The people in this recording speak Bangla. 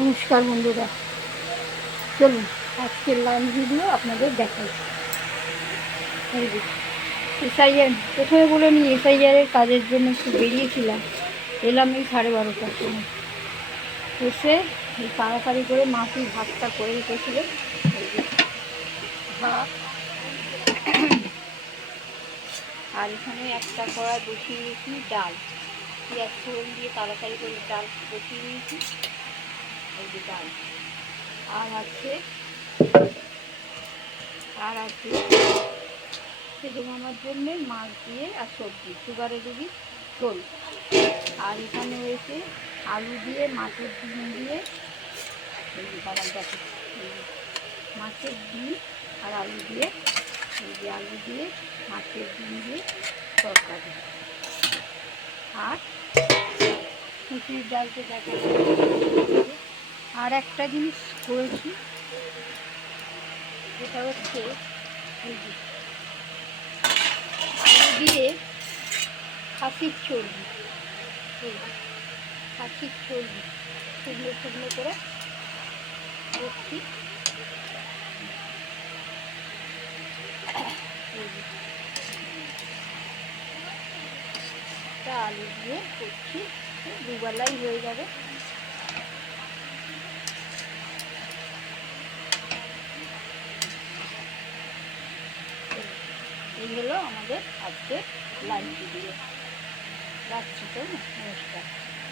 নমস্কার বন্ধুরা, চলুন আজকের লাঞ্চ ভিডিও আপনাদের দেখাই। এই যে এসআইআর, প্রথমে বলে নিই এসআইআরের কাজের জন্য একটু বেরিয়েছিলাম, এলাম এই 12:30টার সময়। এসে এই তাড়াতাড়ি করে মাসি ভাতটা করে রেখেছিল। এই যে ভাত, আর এখানে একটা কড়াই বসিয়ে দিয়েছি ডাল, পেঁয়াজ ফোড়ন দিয়ে তাড়াতাড়ি করে ডাল বসিয়ে দিয়েছি। এই যে ডাল, আর আছে সেদ্ধ মামার জন্যে মাছ দিয়ে আর সবজি, সুগারের রুগী ঝোল। আর এখানে রয়েছে আলু দিয়ে মাছের ডিম দিয়ে, এই যে বাবার কাছে মাছের ডিম আর আলু দিয়ে, এই যে আলু দিয়ে মাছের ডিম দিয়ে তরকারি। আর মুসুরির ডালতে দেখা আর একটা জিনিস করেছি, যেটা হচ্ছে এই যে আলু দিয়ে খাসির চর্বি, খাসির চর্বি শুকনো শুকনো করে করছি। আলু দিয়ে করছি, দুবেলাই হয়ে যাবে। এই হলো আমাদের আজকে লাঞ্চ ভিডিও। রাখছি তো, নমস্কার।